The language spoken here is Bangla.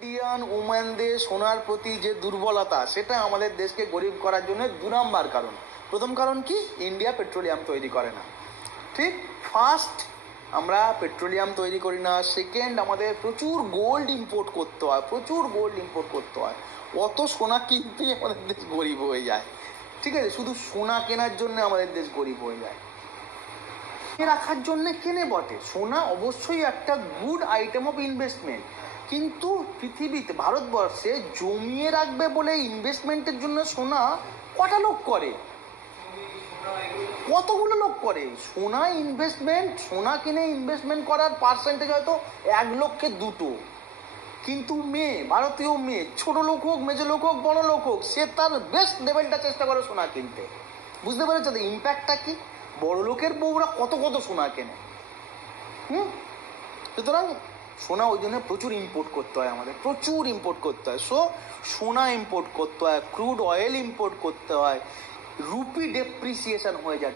ইন্ডিয়ান উম্যানদের সোনার প্রতি যে দুর্বলতা, সেটা আমাদের দেশকে গরিব করার জন্য 2 নাম্বার কারণ। প্রথম কারণ কি? ইন্ডিয়া পেট্রোলিয়াম তৈরি করে না। ঠিক, ফার্স্ট আমরা পেট্রোলিয়াম তৈরি করি না। সেকেন্ড, আমাদের প্রচুর গোল্ড ইম্পোর্ট করতে হয়, অত সোনা কিনতেই আমাদের দেশ গরিব হয়ে যায়। ঠিক আছে, শুধু সোনা কেনার জন্য আমাদের দেশ গরিব হয়ে যায়। রাখার জন্য কেনে বটে, সোনা অবশ্যই একটা গুড আইটেম অফ ইনভেস্টমেন্ট, কিন্তু পৃথিবীতে, ভারতবর্ষে জমিয়ে রাখবে বলে ইনভেস্টমেন্টের জন্য সোনা কটা লোক করে? কতগুলো লোক করে সোনা ইনভেস্টমেন্ট। সোনা কিনে ইনভেস্টমেন্ট করার পার্সেন্টেজ হয়তো 1 লক্ষে 2টো। কিন্তু মেয়ে, ভারতীয় মেয়ে, ছোট লোক হোক, মেজো লোক হোক, বড় লোক হোক, সে তার বেস্ট লেভেলটা চেষ্টা করে সোনা কিনতে। বুঝতে পেরেছো তো ইম্প্যাক্টটা কি? বড় লোকের বউরা কত কত সোনা কেনে। সুতরাং সোনা ওই জন্য প্রচুর ইম্পোর্ট করতে হয়, আমাদের প্রচুর ইম্পোর্ট করতে হয়। সোনা ইম্পোর্ট করতে হয়, ক্রুড অয়েল ইম্পোর্ট করতে হয়, রুপি ডেপ্রিসিয়েশন হয়ে যায়।